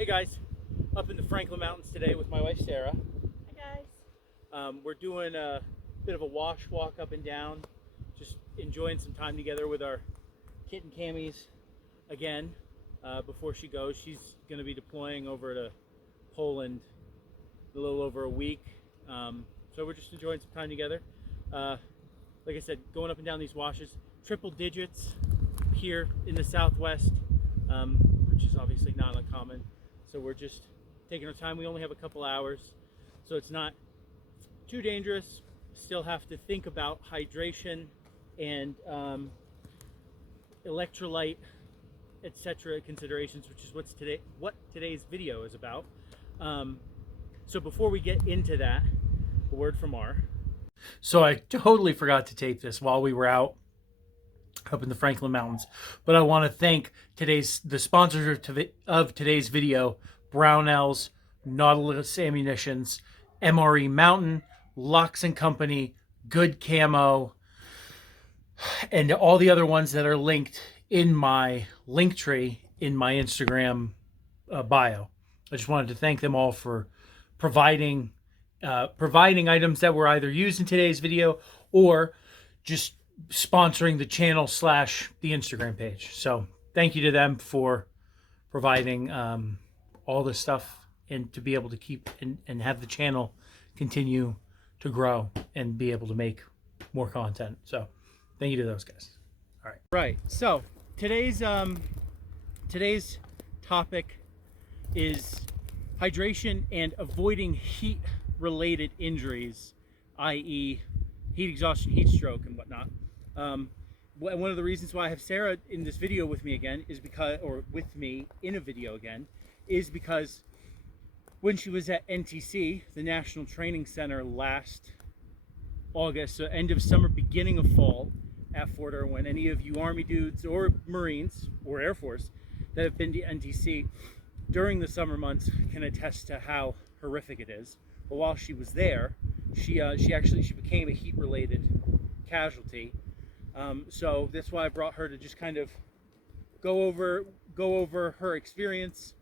Hey guys, up in the Franklin Mountains today with my wife Sarah. Hi guys. We're doing a bit of a wash walk up and down, just enjoying some time together with our kitten cammies again. Before she goes, she's going to be deploying over to Poland a little over a week. So we're just enjoying some time together. Like I said, going up and down these washes, triple digits here in the Southwest, which is obviously not uncommon. So we're just taking our time. We only have a couple hours, so it's not too dangerous. Still have to think about hydration and electrolyte, etc. considerations, which is what today's video is about. So before we get into that, a word from R. So I totally forgot to tape this while we were out up in the Franklin Mountains, but I want to thank the sponsors of today's video: Brownells, Nautilus Ammunitions, MRE Mountain, Locks and Company, Good Camo, and all the other ones that are linked in my link tree in my Instagram bio. I just wanted to thank them all for providing items that were either used in today's video or just sponsoring the channel / the Instagram page. So thank you to them for providing all this stuff and to be able to keep and have the channel continue to grow and be able to make more content. So thank you to those guys. All right. So today's topic is hydration and avoiding heat related injuries, i.e. heat exhaustion, heat stroke, and whatnot. One of the reasons why I have Sarah in this video with me again is because, or with me in a video again, is because when she was at NTC, the National Training Center, last August, so end of summer, beginning of fall at Fort Irwin, any of you Army dudes or Marines or Air Force that have been to NTC during the summer months can attest to how horrific it is. But while she was there, she became a heat-related casualty. So that's why I brought her to just kind of go over her experience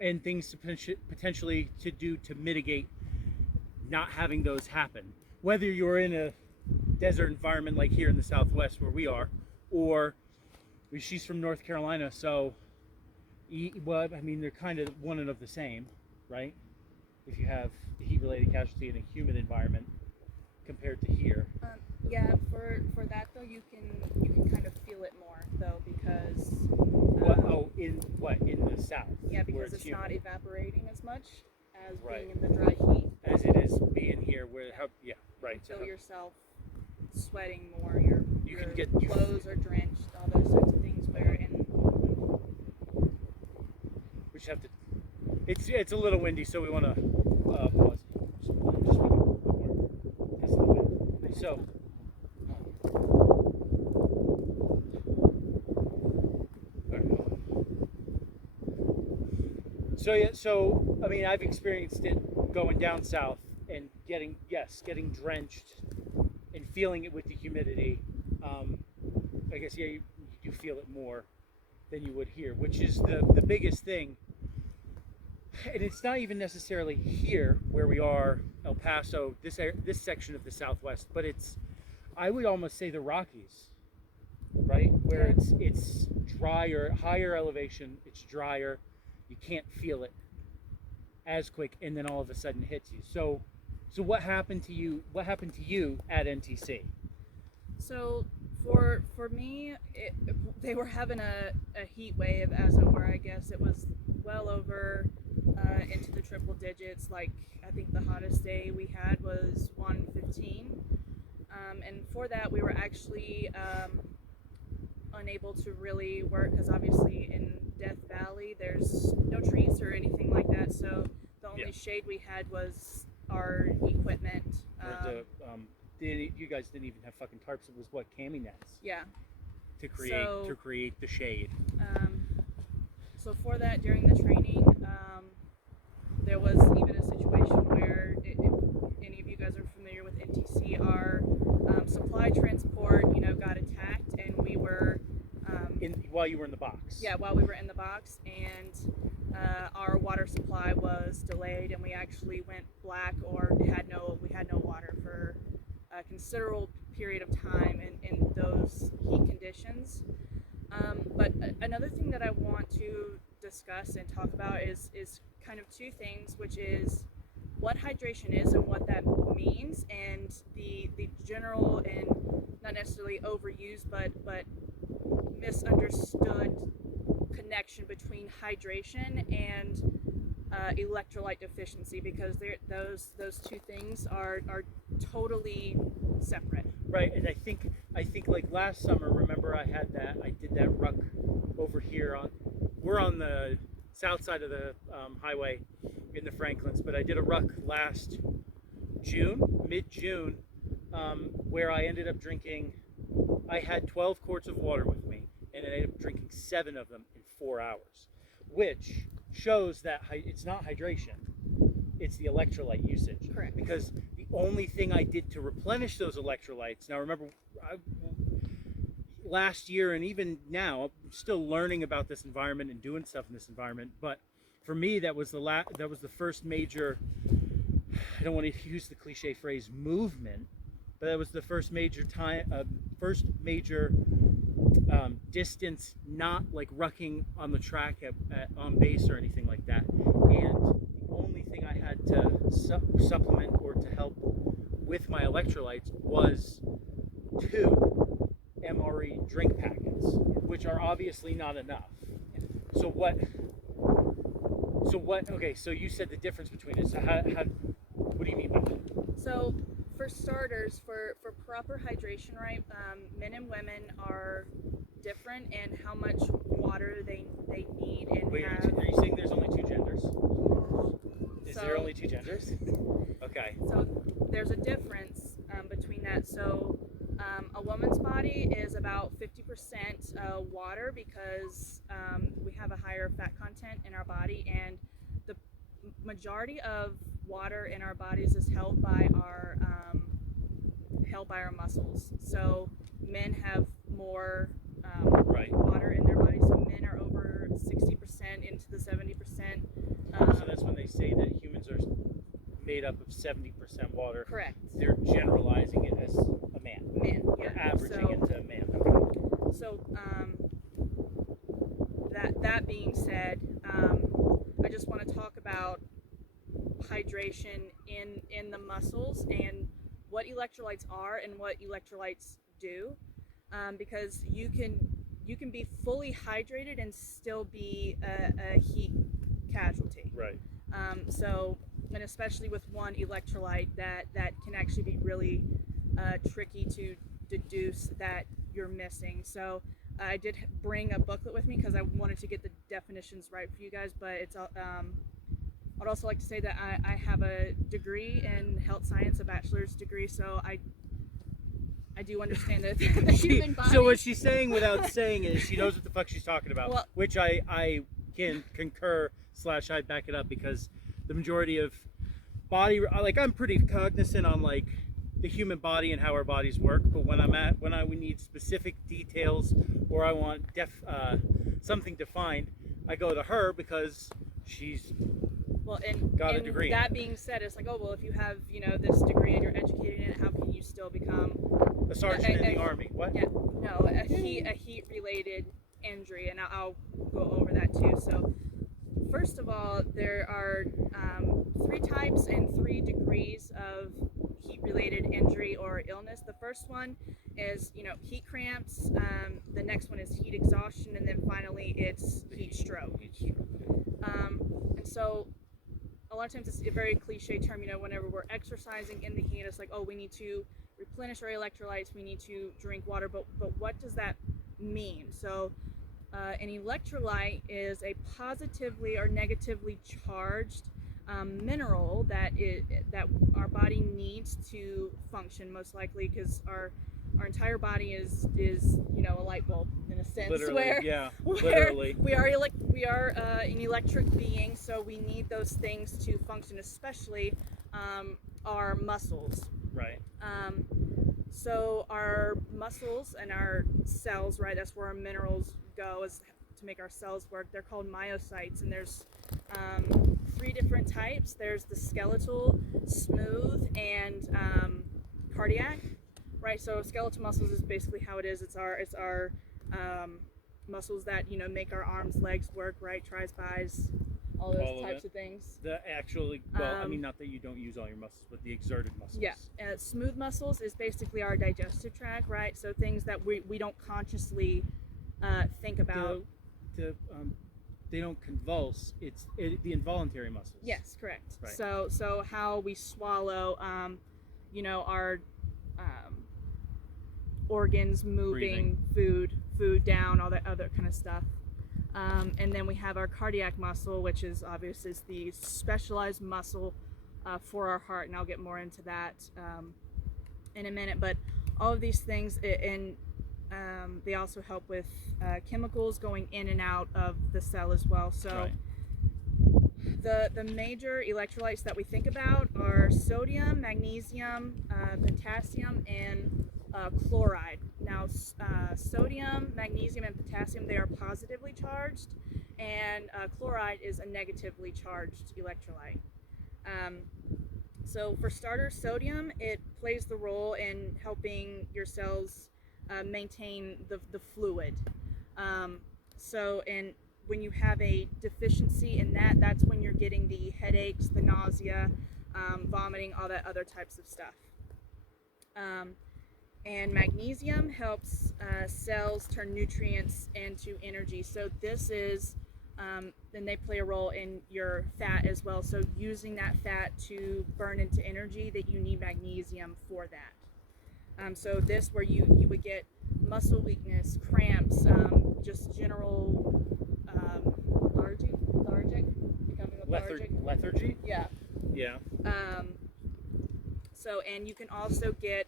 and things potentially to do to mitigate not having those happen. Whether you're in a desert environment like here in the Southwest where we are, or she's from North Carolina, so well, I mean, they're kind of one and of the same, right? If you have the heat-related casualty in a humid environment compared to here. Yeah, for that though, you can kind of feel it more though, because in the south? Yeah, because it's humid. not evaporating as much as Right. being in the dry heat. As it is being here, where You right. feel yourself sweating more. Your clothes are drenched, all those types of things. Where in we just have to. It's a little windy, so we want to pause. Just make it a little more because of the wind. So. So I mean, I've experienced it going down south and getting drenched and feeling it with the humidity. I guess you do feel it more than you would here, which is the biggest thing. And it's not even necessarily here where we are, El Paso, this section of the Southwest, but I would almost say the Rockies, right? Where it's drier, higher elevation, it's drier. You can't feel it as quick, and then all of a sudden hits you. So what happened to you? What happened to you at NTC? So for me, they were having a heat wave, as it were. I guess it was well over into the triple digits. Like, I think the hottest day we had was 115, and for that we were actually unable to really work, because obviously in Death Valley there's no trees or anything like that, so the only shade we had was our equipment. You guys didn't even have fucking tarps. It was what, cami nets? Yeah. To create the shade. So for that, during the training, there was even a situation where, if any of you guys are familiar with NTC, our supply transport, got attacked, and we were while you were in the box. Yeah, while we were in the box, and our water was delayed, and we actually went black or we had no water for a considerable period of time in those heat conditions. But another thing that I want to discuss and talk about is kind of two things, which is what hydration is and what that means, and the general and not necessarily overused but misunderstood connection between hydration and electrolyte deficiency, because those two things are totally separate. Right, and I think like last summer, remember I did that ruck over here we're on the south side of the highway in the Franklins, but I did a ruck last mid-June, where I ended up drinking, I had 12 quarts of water with me, and I ended up drinking 7 of them in 4 hours, which shows that it's not hydration, it's the electrolyte usage. Correct. Because the only thing I did to replenish those electrolytes, now remember, last year and even now, I'm still learning about this environment and doing stuff in this environment, but for me, that was the first major, I don't want to use the cliche phrase movement, but that was the first major distance, not like rucking on the track on base or anything like that. And the only thing I had to supplement or to help with my electrolytes was 2 MRE drink packets, which are obviously not enough. Okay, so you said the difference between it. So what do you mean by that? So for starters, for proper hydration, right, men and women are different in how much water they need and Wait, have. are you saying there's only 2 genders? Is there only 2 genders? Okay. So there's a difference between that. So a woman's body is about 50% water, because we have a higher fat content in our body, and the majority of water in our bodies is held by our muscles. So men have more Right. water in their body. So men are over 60% into the 70%. So that's when they say that humans are made up of 70% water. Correct. They're generalizing it as a man. Men, yeah. They're averaging So, it to a man. Okay. So that being said, I just want to talk about hydration in the muscles and what electrolytes are and what electrolytes do, because you can be fully hydrated and still be a heat casualty. Right. So, and especially with one electrolyte that can actually be really tricky to deduce that you're missing. So I did bring a booklet with me because I wanted to get the definitions right for you guys, but it's I'd also like to say that I have a degree in health science, a bachelor's degree, so I do understand the human body. So what she's saying without saying is she knows what the fuck she's talking about, Well, which I can concur / I back it up, because the majority of body, like, I'm pretty cognizant on like the human body and how our bodies work, but when I need specific details or I want something defined, I go to her because she's got a degree. That being said, it's like, oh well, if you have this degree and you're educated in it, how can you still become a sergeant in the army? What? Yeah, no, a heat related injury, and I'll go over that too. So first of all, there are 3 types and 3 degrees of heat-related injury or illness. The first one is, heat cramps. The next one is heat exhaustion, and then finally it's heat stroke. And so a lot of times it's a very cliche term. Whenever we're exercising in the heat, it's like, oh, we need to replenish our electrolytes. We need to drink water. But what does that mean? So an electrolyte is a positively or negatively charged mineral that our body needs to function, most likely because our entire body is a light bulb in a sense. Literally, literally. We are an electric being, so we need those things to function, especially our muscles. Right. So our muscles and our cells, right? That's where our minerals go, is to make our cells work. They're called myocytes, and there's three different types. There's the skeletal, smooth, and cardiac, right? So skeletal muscles is basically how it is. It's our muscles that, you know, make our arms, legs work, right? Tris, bis, all those types of things. The actually, well, I mean, not that you don't use all your muscles, but the exerted muscles. Yeah. Smooth muscles is basically our digestive tract, right? So things that we don't consciously think about. They don't convulse. It's the involuntary muscles. Yes, correct. Right. So how we swallow, you know, our organs moving, food down, all that other kind of stuff. And then we have our cardiac muscle, which is obviously the specialized muscle for our heart, and I'll get more into that in a minute. But all of these things, and they also help with chemicals going in and out of the cell as well. So right. the major electrolytes that we think about are sodium, magnesium, potassium, and chloride. Now, sodium, magnesium, and potassium, they are positively charged, and chloride is a negatively charged electrolyte. So for starters, sodium, it plays the role in helping your cells maintain the fluid. And when you have a deficiency in that, that's when you're getting the headaches, the nausea, vomiting, all that other types of stuff. And magnesium helps cells turn nutrients into energy. So this is, then they play a role in your fat as well. So using that fat to burn into energy, that you need magnesium for that. So this, where you would get muscle weakness, cramps, just general lethargic, becoming lethargic. Lethargy? Yeah. Yeah. So, and you can also get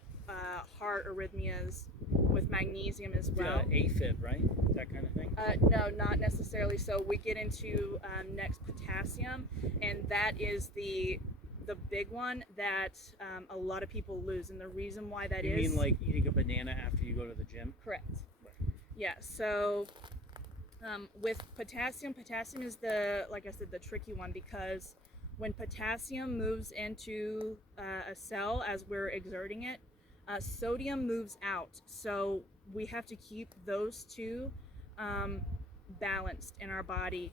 heart arrhythmias with magnesium as well. AFib, right? That kind of thing? No, not necessarily. So we get into next potassium, and that is the big one that a lot of people lose. And the reason why that is... You mean like eating a banana after you go to the gym? Correct. Right. Yeah, so with potassium is like I said, the tricky one, because when potassium moves into a cell as we're exerting it, sodium moves out. So we have to keep those two balanced in our body.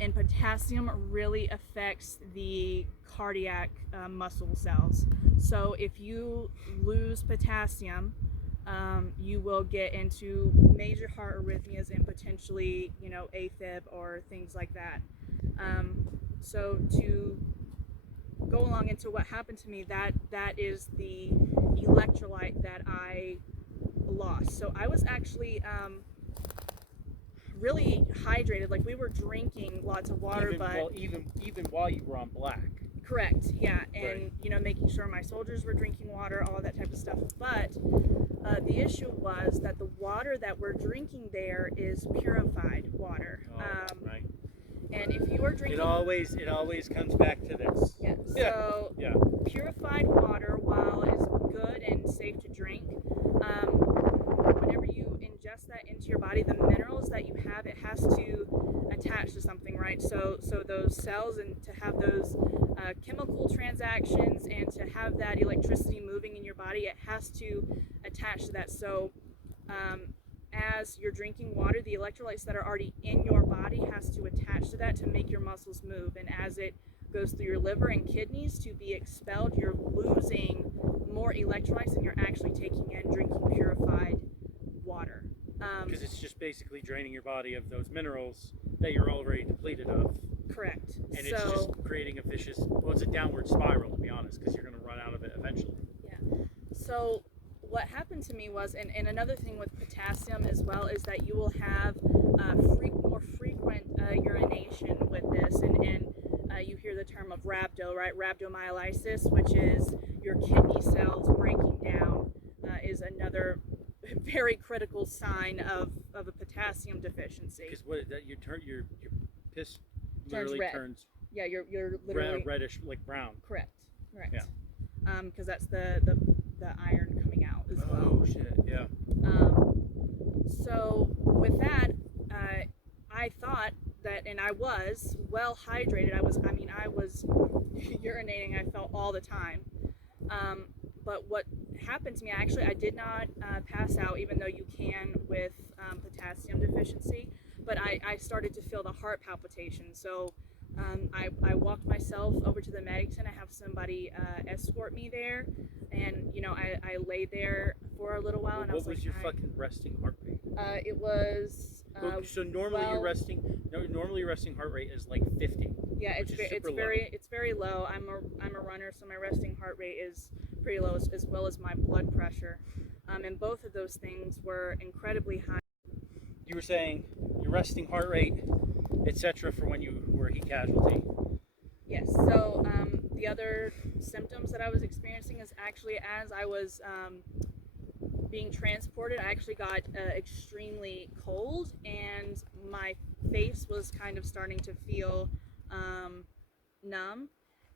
And potassium really affects the cardiac muscle cells. So if you lose potassium, you will get into major heart arrhythmias and potentially, you know, AFib or things like that. So to go along into what happened to me, that is the electrolyte that I lost. So I was actually really hydrated. Like, we were drinking lots of water, even while you were on black. Correct, yeah, and right. You know, making sure my soldiers were drinking water, all of that type of stuff. But the issue was that the water that we're drinking there is purified water. Right. And if you are drinking, it always comes back to this. Yeah. Yeah. So yeah. Purified water, while is good and safe to drink, whenever you ingest that into your body, the minerals that you have, it has to attach to something, right? So those cells, and to have those chemical transactions and to have that electricity moving in your body, it has to attach to that. So as you're drinking water, the electrolytes that are already in your body has to attach to that to make your muscles move. And as it goes through your liver and kidneys to be expelled, you're losing more electrolytes than you're actually taking in drinking purified water. Because it's just basically draining your body of those minerals that you're already depleted of. Correct. And it's just creating a vicious, well, it's a downward spiral, to be honest, because you're going to run out of it eventually. Yeah. So what happened to me was, and another thing with potassium as well, is that you will have more frequent urination with this, and you hear the term of rhabdo, right? Rhabdomyolysis, which is your kidney cells breaking down, is another very critical sign of a potassium deficency. Because your piss turns literally red. turns yeah, you're literally reddish, like brown. Correct. Yeah. Because that's the iron coming out as well. Oh shit! Yeah. So with that, I thought that, and I was well hydrated. I was urinating, I felt all the time. But what happened to me, I did not pass out, even though you can with potassium deficiency, but I started to feel the heart palpitations. So I walked myself over to the medic tent. I have somebody escort me there, and I laid there for a little while, and I was like, what was your fucking resting heart rate? It was so normally your resting heart rate is like 50. Yeah, it's very low. I'm a runner, so my resting heart rate is pretty low, as well as my blood pressure, and both of those things were incredibly high. You were saying your resting heart rate, etc., for when you were a heat casualty. Yes. So the other symptoms that I was experiencing is actually as I was being transported, I actually got extremely cold, and my face was kind of starting to feel numb.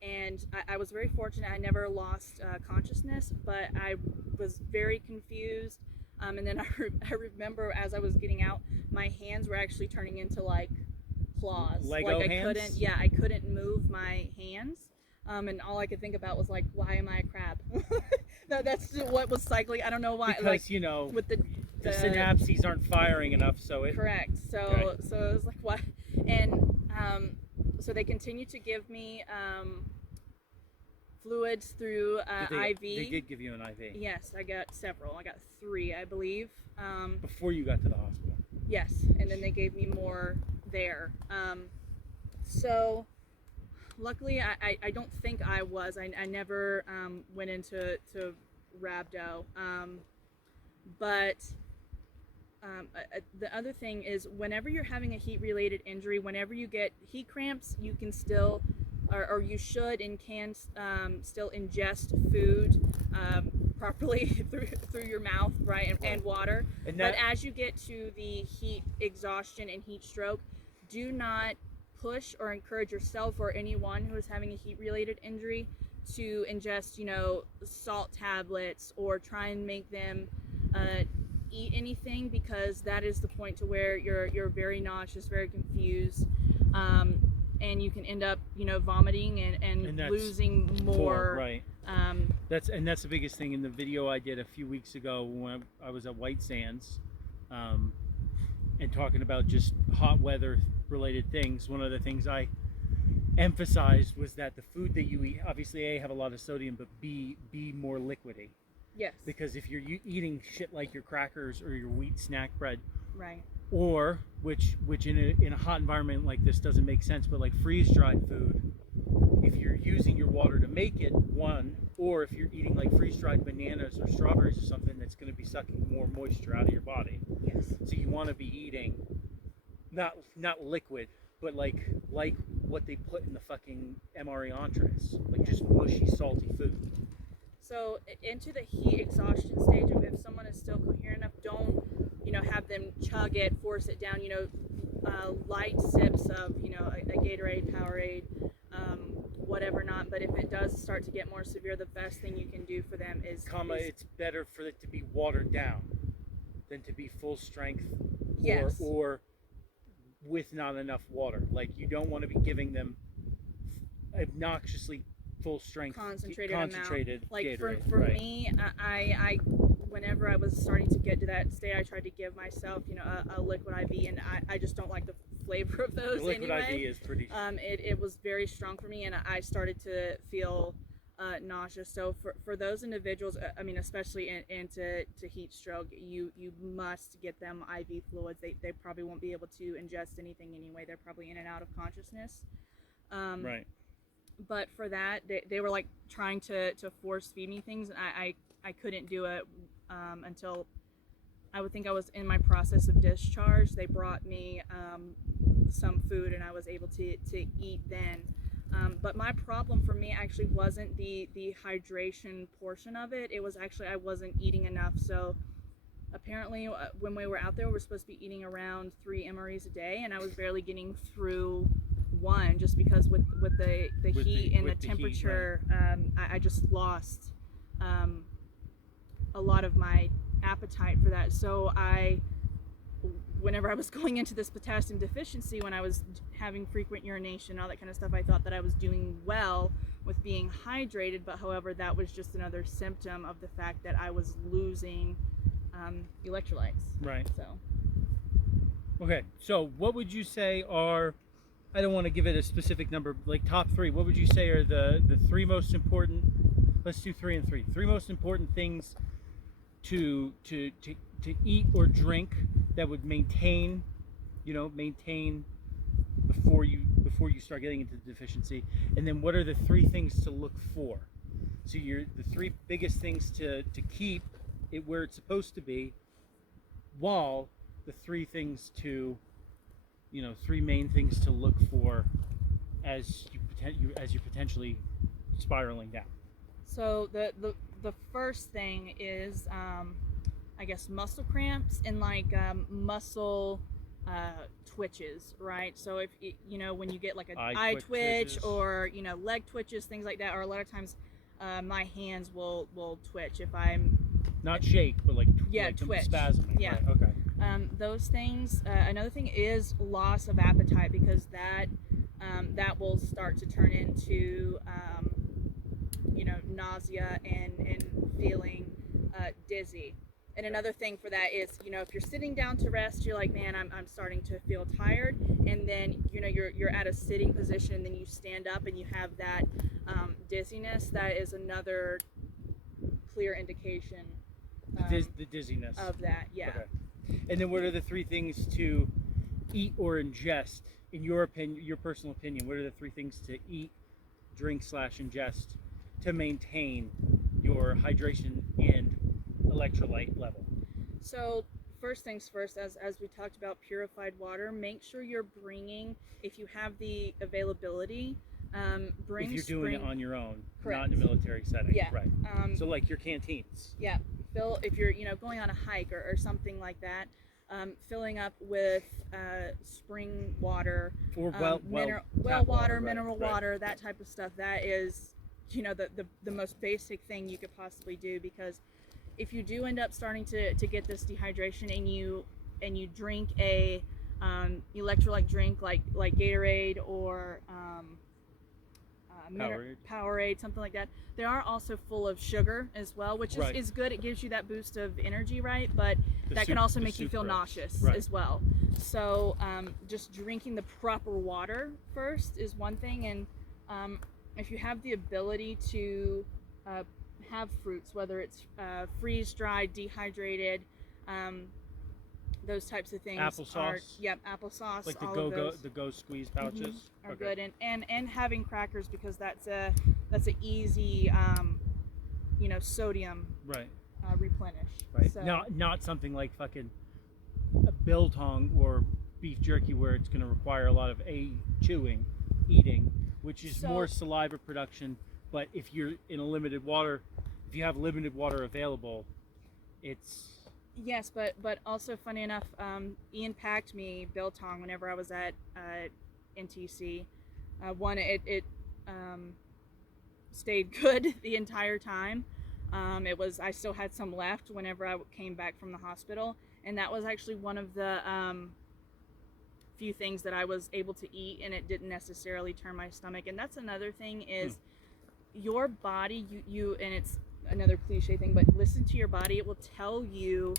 And I was very fortunate. I never lost consciousness, but I was very confused. And then I remember as I was getting out, my hands were actually turning into like claws. Lego hands? I couldn't move my hands. And all I could think about was like, why am I a crab? That's what was cycling. I don't know why. Because like, with the synapses aren't firing enough, so it. Correct. So it was like, what? And so they continued to give me fluids through IV. They did give you an IV. Yes, I got several. I got 3, I believe. Before you got to the hospital. Yes, and then they gave me more there. So luckily, I don't think I was. I never went into rhabdo. But the other thing is, whenever you're having a heat-related injury, whenever you get heat cramps, you can still, or you should and can still ingest food properly through your mouth, right, and water. But as you get to the heat exhaustion and heat stroke, do not push or encourage yourself or anyone who is having a heat-related injury to ingest, salt tablets or try and make them eat anything, because that is the point to where you're very nauseous, very confused, and you can end up, vomiting and losing more. Right. That's the biggest thing in the video I did a few weeks ago when I was at White Sands, and talking about just hot weather related things. One of the things I emphasized was that the food that you eat, obviously A, have a lot of sodium, but B, be more liquidy. Yes. Because if you're eating shit like your crackers or your wheat snack bread, right, or which in a hot environment like this doesn't make sense, but like freeze-dried food, if you're using your water to make it, or if you're eating like freeze-dried bananas or strawberries or something, that's going to be sucking more moisture out of your body. Yes. So you want to be eating not liquid, but like what they put in the fucking MRE entrees, like just mushy, salty food. So into the heat exhaustion stage, if someone is still coherent enough, don't have them chug it, force it down. Light sips of a Gatorade, Powerade, whatever not. But if it does start to get more severe, the best thing you can do for them is it's better for it to be watered down than to be full strength. Yes. Or with not enough water. Like, you don't want to be giving them obnoxiously full strength concentrated amount. Like Gatorade. for me, I whenever I was starting to get to that state, I tried to give myself a liquid IV, and I just don't like the flavor of those. The liquid anyway. IV is pretty it was very strong for me, and I started to feel nauseous. So for those individuals, especially into heat stroke, you must get them IV fluids. They probably won't be able to ingest anything anyway. They're probably in and out of consciousness. Right. But for that, they were like trying to force feed me things, and I couldn't do it until I would think I was in my process of discharge. They brought me some food, and I was able to eat then. But my problem for me actually wasn't the hydration portion of it. It was actually I wasn't eating enough. So apparently when we were out there, we were supposed to be eating around 3 MREs a day, and I was barely getting through one, just because with the heat and the temperature, right. I just lost a lot of my appetite for that. So I whenever I was going into this potassium deficiency, when I was having frequent urination, all that kind of stuff, I thought that I was doing well with being hydrated, but however, that was just another symptom of the fact that I was losing electrolytes. Right. So. Okay, so what would you say are, I don't want to give it a specific number, like top 3, what would you say are the 3 most important, let's do 3 and 3, 3 most important things to eat or drink that would maintain before you start getting into the deficiency, and then what are the 3 things to look for? So the 3 biggest things to keep it where it's supposed to be, while the 3 things to, 3 main things to look for as you're potentially spiraling down. So the first thing is I guess muscle cramps and like muscle twitches, right? So if when you get like a eye twitch or leg twitches, things like that, or a lot of times my hands will twitch if I'm not shake, but like twitch, spasming. Yeah. Right, okay. Those things. Another thing is loss of appetite, because that will start to turn into nausea and feeling dizzy. And another thing for that is, if you're sitting down to rest, you're like, man, I'm starting to feel tired, and then you're at a sitting position, and then you stand up and you have that dizziness. That is another clear indication. The dizziness of that, yeah. Okay. And then what are the 3 things to eat or ingest, in your opinion, your personal opinion? What are the 3 things to eat, drink / ingest to maintain your hydration and electrolyte level? So first things first, as we talked about, purified water. Make sure you're bringing, if you have the availability, bring. If you're doing it on your own, Correct. Not in a military setting, yeah. Right. So like your canteens. Yeah. If you're going on a hike or something like that, filling up with spring water, or well water, mineral water, that type of stuff. That is the most basic thing you could possibly do, because if you do end up starting to get this dehydration and you drink a electrolyte drink like Gatorade or Powerade, something like that, they are also full of sugar as well, which is good. It gives you that boost of energy, right? But that can also make you feel nauseous as well. So just drinking the proper water first is one thing, and if you have the ability to have fruits, whether it's freeze-dried, dehydrated, those types of things. Applesauce. Applesauce. Like the Go Squeeze pouches are good, and having crackers, because that's a easy sodium replenish. Right. So, not something like fucking a biltong or beef jerky where it's going to require a lot of eating, which is more saliva production. But if you're in a if you have limited water available, it's. Yes, but also funny enough, Ian packed me biltong whenever I was at NTC. It stayed good the entire time. I still had some left whenever I came back from the hospital, and that was actually one of the few things that I was able to eat, and it didn't necessarily turn my stomach. And that's another thing is your body, you and it's another cliche thing, but listen to your body. It will tell you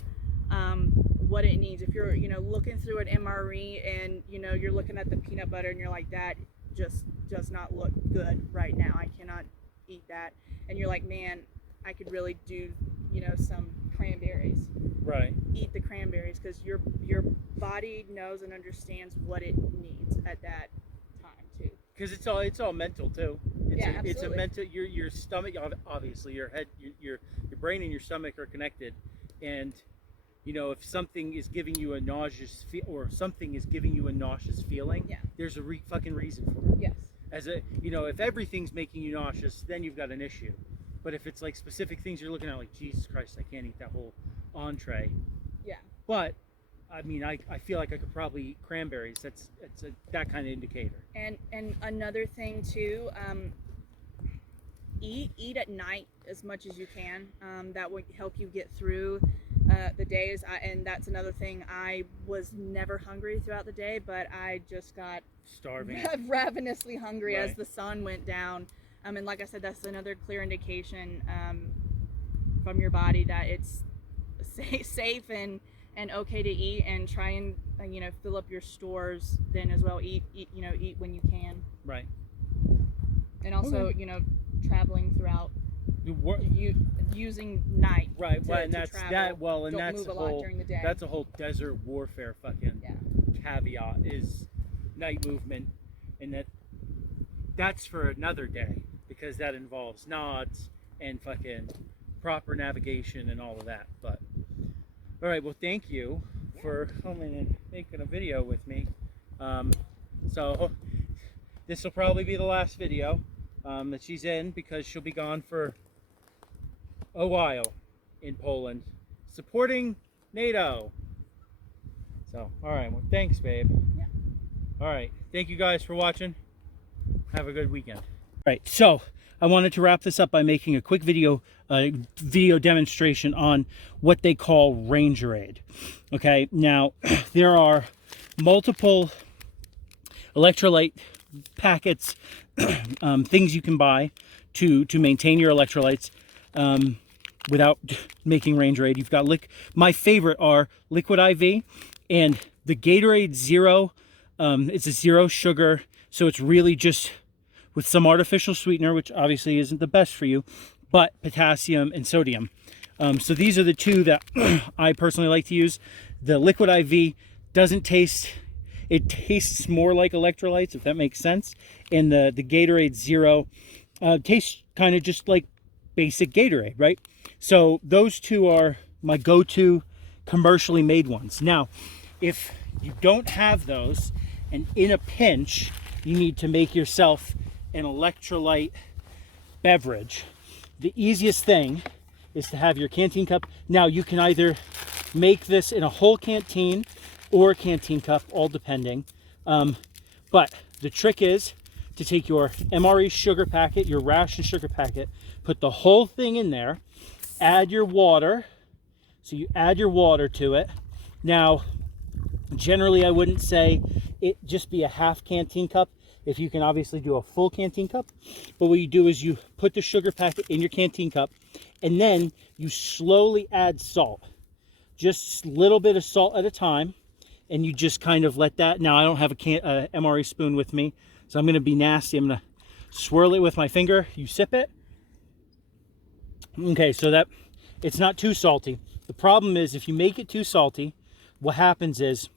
what it needs. If you're looking through an MRE and you're looking at the peanut butter and you're like, that just does not look good right now, I cannot eat that, and you're like, man, I could really do some cranberries. Right. Eat the cranberries, because your body knows and understands what it needs at that time too. Because it's all mental too. Absolutely. It's a mental. Your stomach, obviously, your head, your brain and your stomach are connected, and if something is giving you a nauseous feeling, there's a fucking reason for it. Yes. If everything's making you nauseous, then you've got an issue. But if it's like specific things you're looking at, like, Jesus Christ, I can't eat that whole entree. Yeah. But I mean, I feel like I could probably eat cranberries. That's that kind of indicator. And another thing too, eat at night as much as you can. That will help you get through the days, and that's another thing. I was never hungry throughout the day, but I just got Starving. ravenously hungry Right. as the sun went down. And like I said, that's another clear indication from your body that it's safe and okay to eat, and try and fill up your stores then as well. Eat when you can. Right. And also, Okay. traveling throughout, using night. Right. To, Well, and to that's travel. that. Well, and Don't that's move a a lot whole. during the day. That's a whole desert warfare fucking caveat is night movement, and that's for another day, because that involves nods and fucking proper navigation and all of that. But all right. Well, thank you for coming and making a video with me. So this will probably be the last video that she's in, because she'll be gone for a while in Poland supporting NATO. So, all right. Well, thanks, babe. Yeah. All right. Thank you guys for watching. Have a good weekend. All right. So I wanted to wrap this up by making a quick video demonstration on what they call Ranger Aid. Okay. Now there are multiple electrolyte packets, things you can buy to maintain your electrolytes without making Ranger Aid. You've got my favorite are Liquid IV and the Gatorade Zero. It's a zero sugar, so it's really just with some artificial sweetener, which obviously isn't the best for you, but potassium and sodium. So these are the two that I personally like to use. The Liquid IV doesn't taste, it tastes more like electrolytes, if that makes sense. And the Gatorade Zero tastes kind of just like basic Gatorade, right? So those two are my go-to commercially made ones. Now, if you don't have those, and in a pinch, you need to make yourself an electrolyte beverage, the easiest thing is to have your canteen cup. Now, you can either make this in a whole canteen or a canteen cup, all depending. But the trick is to take your MRE sugar packet, your ration sugar packet, put the whole thing in there, add your water. So you add your water to it. Now, generally I wouldn't say it just be a half canteen cup, if you can obviously do a full canteen cup. But what you do is you put the sugar packet in your canteen cup, and then you slowly add salt. Just a little bit of salt at a time, and you just kind of let that. Now, I don't have a MRE spoon with me, so I'm going to be nasty. I'm going to swirl it with my finger. You sip it. Okay, so that it's not too salty. The problem is if you make it too salty, what happens is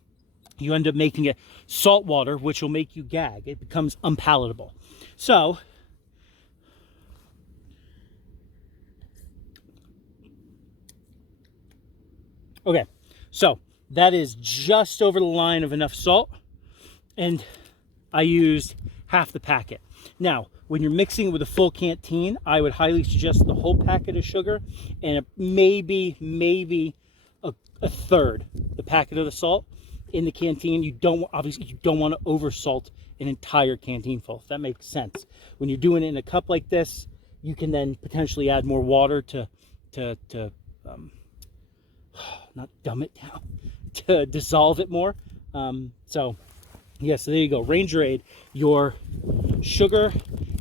you end up making it salt water, which will make you gag. It becomes unpalatable. So okay, so that is just over the line of enough salt, and I used half the packet. Now, when you're mixing it with a full canteen, I would highly suggest the whole packet of sugar and maybe a third the packet of the salt in the canteen. You don't want to over salt an entire canteen full, if that makes sense. When you're doing it in a cup like this, you can then potentially add more water to not dumb it down, to dissolve it more. So yeah, so there you go. Ranger Aid, your sugar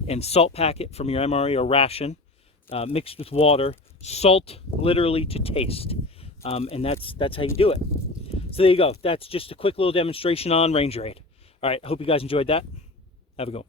and salt packet from your MRE or ration, mixed with water, salt literally to taste. And that's how you do it. So there you go. That's just a quick little demonstration on Ranger Aid. All right, I hope you guys enjoyed that. Have a go.